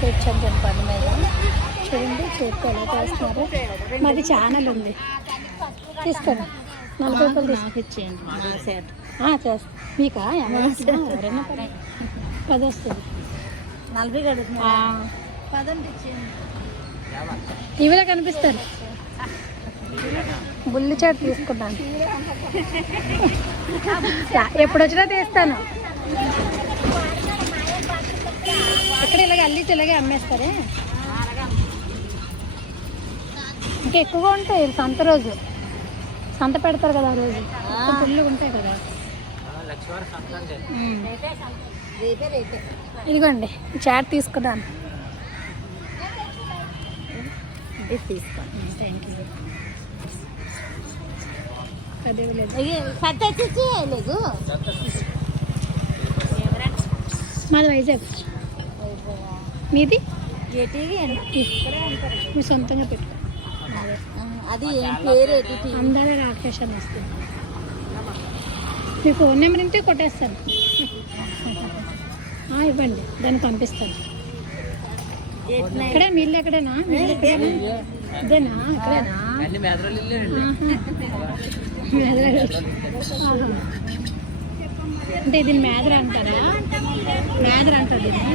తెచ్చాను నేను పని మీద. చూడండి చేతితో ఎలా చేస్తున్నారు. మాది ఛానల్ ఉంది, తీసుకోండి. 40 రూపాయలు తీసుకొచ్చేయండి. చేస్తాను మీకా ఎవరైనా 10 వస్తుంది. 40 కడుగుతున్నా. టీవీలో కనిపిస్తారు. బుల్లి చాట్ తీసుకున్నాను. ఎప్పుడు వచ్చినా తీస్తాను. ఇక్కడ ఇలాగే అల్లిచి ఇలాగే అమ్మేస్తారే. ఇంకా ఎక్కువగా ఉంటాయి సంత రోజు. సంత పెడతారు కదా ఆ రోజు, పుల్లు ఉంటాయి కదా. ఇదిగోండి చాట్ తీసుకున్నాను. తీసుకోండి. Thank you. మాది వైజాగ్. మీది మీ సొంతంగా పెట్టుకో. అది అందాల రాకేష్ అని వస్తుంది. మీ ఫోన్ నెంబర్ ఉంటే కొట్టేస్తాను. ఇవ్వండి, దాన్ని పంపిస్తాను. ఇక్కడే మీ ఇల్లు ఎక్కడేనా? ఇదేనా? ఇక్కడేనా? అంటే దీన్ని మేదర అంటారా? మేదర అంటారు దీన్ని.